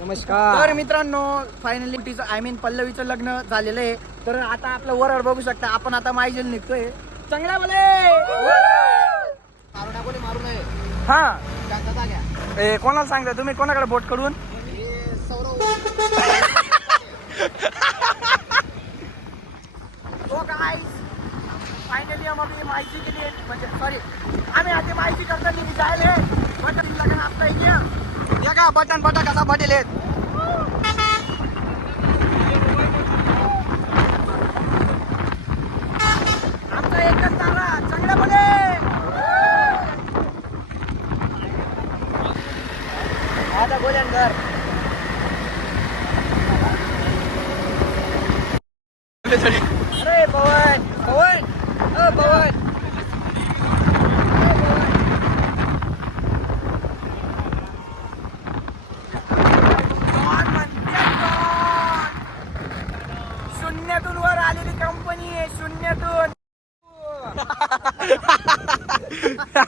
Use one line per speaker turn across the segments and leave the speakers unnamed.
नमस्कार.
तर मित्रांनो फायनली तिचं आय मीन पल्लवीचं लग्न झालेलं आहे. तर आता आपलं वरड बघू शकता आपण आता मायजेल निघतोय. चांगला बोले! हा. ए कोणाला सांगता तुम्ही? कोणाकडे बोटकडून
हे सौरव
तो काय फायनली आम्ही माहिती केली म्हणजे सॉरी आम्ही आता माहिती करताना जायले बटन लग्न आता इथे का button button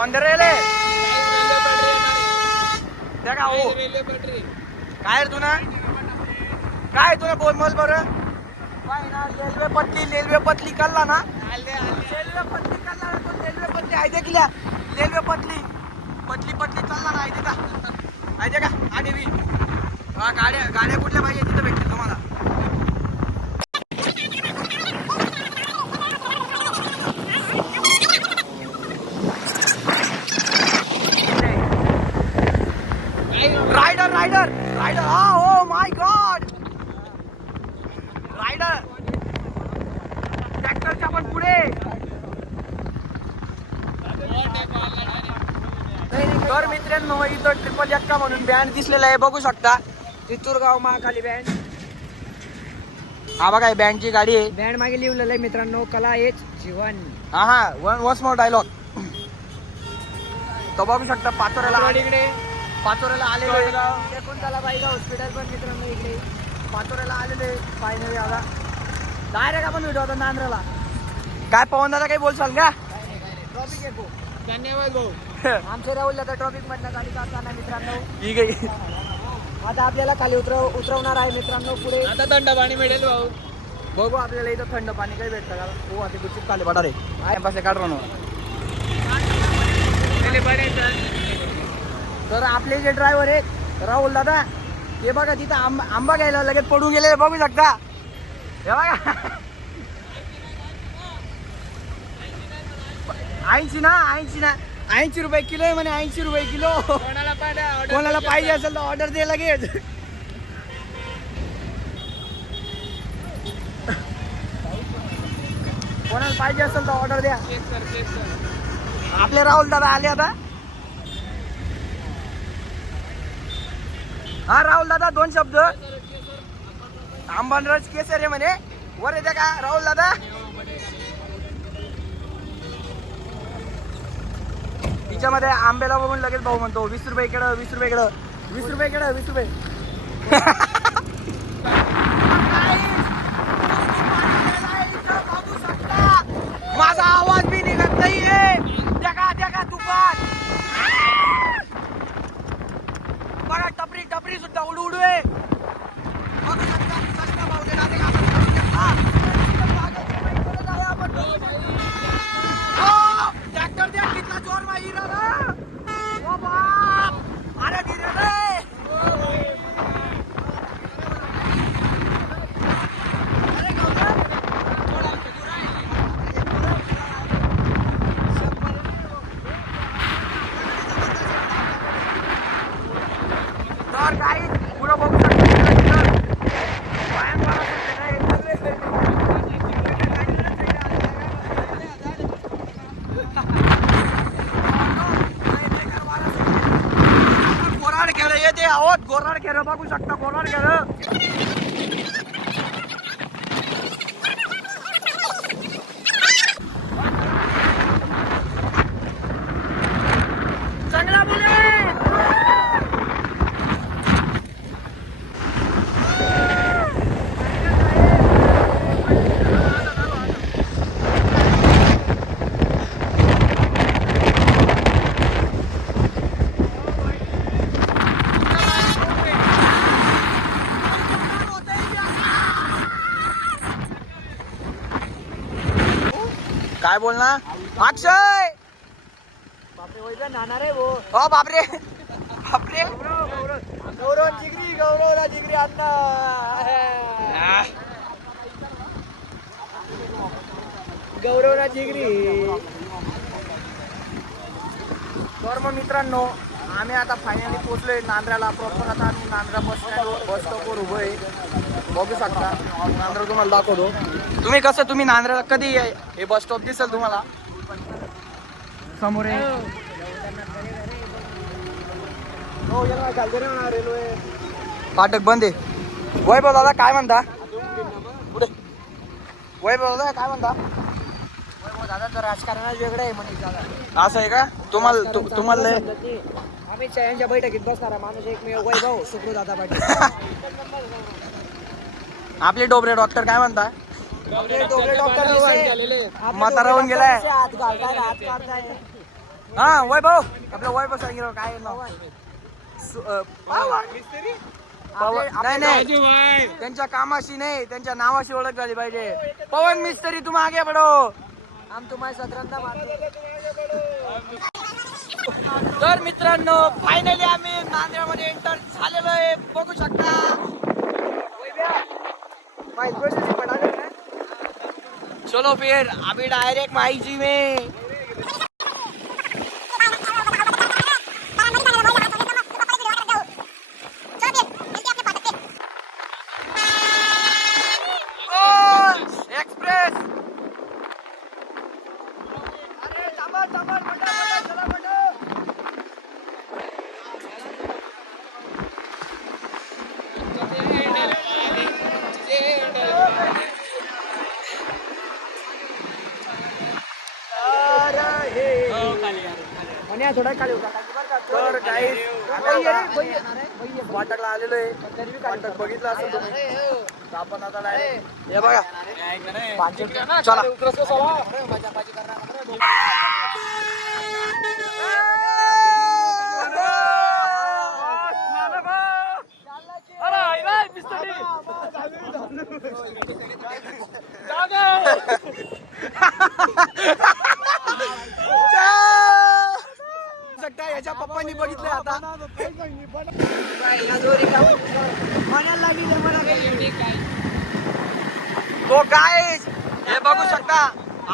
on the railway त्या का हो. काय रे तुला? काय तुला बोल बोल बरं? काय ना रेल्वे पटली रेल्वे पटली कल्ला ना? रेल्वे पटली कल्ला ना तो रेल्वे पटली. आहे देखल्या रेल्वे पटली. पटली पटली चालला ना आहे का? आहे का आणि गाड्या गाड्या कुठल्या पाहिजे तिथं भेटतील तुम्हाला रायडर रायडर रायडर हा ओ माय गॉड रायडर ट्रॅक्टरच्या पण पुढे तर मित्रांनो इथं ट्रिपल एक्का म्हणून बँड दिसलेला आहे. बघू शकता चित्तूरगाव महाखाली बँड हा बघा बँडची गाडी आहे.
बँड मागे लिहिलेलं आहे मित्रांनो कला हेच जीवन.
हा हा वन वॉस मोर डायलॉग तो बघू शकता पाचोऱ्याला
इकडे
पाचोऱ्याला आलेलो आहे.
शकुंतला बाईला हॉस्पिटल पण मित्रांनो इकडे.
पाचोऱ्याला आलेले फायनली आता. डायरेक्ट आपण व्हिडिओ होता नांद्राला. काय पवन दादा काही बोलसाल का?
धन्यवाद भाऊ.
आमचे राहुल आता ट्रॉफिक मधनं गाडी जाताना मित्रांनो.
ठीक आहे.
आता आपल्याला खाली उतरव उतरवणार आहे मित्रांनो पुढे.
आता थंड पाणी मिळेल भाऊ.
बघू आपल्याला इथं थंड पाणी काही भेटतं का? हो आता गुपचूप खाली पडा रे. पासे काढ ना तर आपले जे ड्रायव्हर आहेत राहुल दादा हे बघा तिथं आंबा आंबा घ्यायला लगेच पडून गेले बघू शकता. हे बघा. ऐंशी ना ऐंशी ना. ऐंशी रुपये किलो आहे म्हणे ऐंशी रुपये किलो.
कोणाला पाहिजे.
असेल तर ऑर्डर दे लगेच. कोणाला पाहिजे असेल तर ऑर्डर द्या. आपले राहुल दादा आले आता. हा राहुल दादा दोन शब्द. आंबानरस केसर आहे म्हणे. वर येते का राहुल दादा? याच्यामध्ये आंब्याला बघून लगेच भाऊ म्हणतो वीस रुपये इकडं वीस रुपये इकडं वीस रुपये इकडं वीस रुपये माझा आवाज बी निघत नाहीये जगा जगा तुफान बघा टपरी टपरी सुद्धा उडू उडू आहे बघू शकता, कसला भाव दिला ते आपण करू शकता. आपण बघू शकता. हो, ट्रॅक्टर द्या कितला जोर माही ओ बाप अरे धीरे रे आहोत. गोराड खेळ बघू शकता गोराड खेळ चांगला बुलेट काय बोलना अक्षय!
नाणार आहे
हो बापरे. बापरे.
गौरव जिगरी गौरवला जिगरी अण्णा गौरवला जिगरी.
तर मग मित्रांनो आम्ही आता फायनली पोहोचलोय नांद्र्याला प्रॉपर आता आम्ही नांद्रा बस स्टँड बस स्टॉपवर उभं आहे. बघू शकता. नांद्रा तुम्हाला दाखवतो. तुम्ही कसं तुम्ही नांद्र्याला कधी आहे हे बस स्टॉप दिसेल तुम्हाला? समोर आहे
हो रेल्वे
फाटक बंद आहे. वैभव दादा काय म्हणता? पुढे. वैभव दादा काय म्हणता?
दादा तर राजकारणात वेगळं आहे म्हणे
असं आहे का? तुम्हाला तुम्हाला
अमित शहा यांच्या बैठकीत बसणारा माणूस एकमेव वैभव सुखरू दादा पाटील.
आपले डोबरे डॉक्टर काय म्हणता?
डोबळे डॉक्टर आपले
म्हातारा होऊन
डोबळे
गेलाय.
डॉक्टर कसे हात घालताय हात काढताय
हा वैभव. आपलं वैभव सांगितलं काय. नाही नाही.
राजू भाई.
त्यांच्या कामाशी नाही त्यांच्या नावाशी ओळख झाली पाहिजे. पवन मिस्त्री तुम आगे बडो
आम तुम्हाला सतरंदा मारतो.
तर मित्रांनो फायनली आम्ही नांदेडमध्ये एंटर झालेलो आहे. बघू शकता. चलो फिर अभी डायरेक्ट माई जी में
आणि थोडा खाली होता
तर काही वाटकला आलेलो आहे वाटक बघितलं असेल तुम्ही तर आपण आता हे बघा चला सकता पप्पांनी बघितले आता. तो काय हे बघू शकता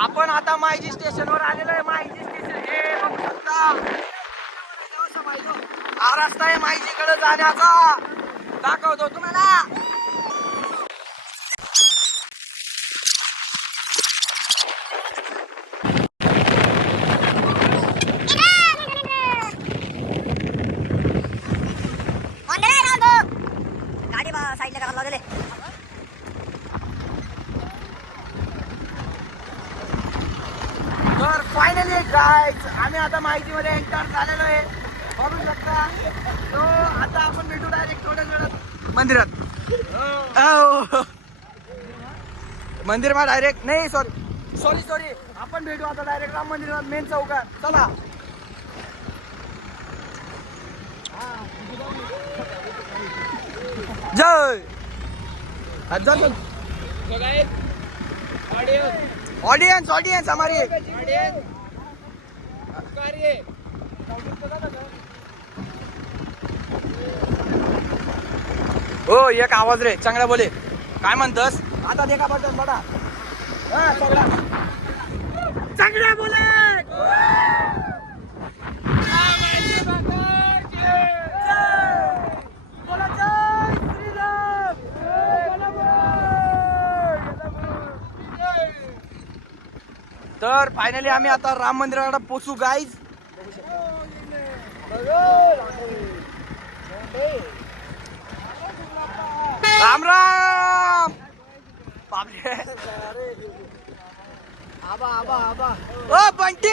आपण आता मायजी स्टेशनवर आलेलो आहे मायजी स्टेशन. हे बघू शकता. हा रस्ता आहे मायजीकडे जाण्याचा. दाखवतो तुम्हाला.
लागले.
तर फायनली काय आम्ही आता माहितीमध्ये एंटर झालेलो आहे. बघू शकता. तो आता आपण भेटू डायरेक्ट थोड्याच वेळात. मंदिरात. मंदिर मा डायरेक्ट नाही सॉरी सॉरी सॉरी आपण भेटू आता डायरेक्ट राम मंदिरात मेन चौकात. चला. जय हा, चल चल
So guys, audio,
audience audience हमारी
audience, कार्य
हो एक आवाज रे चांगला बोले. काय म्हणतस?
आता देखा बटन बडा
हा, चांगला बोला. तर फायनली आम्ही आता राम मंदिराकडे पोचू गाईज राम राम! बापरे.
आबा आबा आबा
ओ बंटी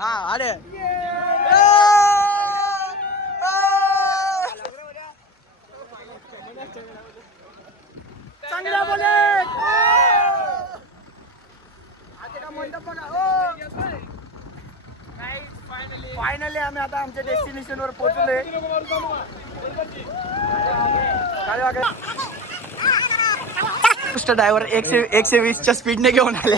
हा अरे
चांगला बोले. फायनली आम्ही आता आमच्या डेस्टिनेशन वर पोहोचलोय. काय
ड्रायव्हर एकशे एकशे वीसच्या स्पीडने घेऊन आले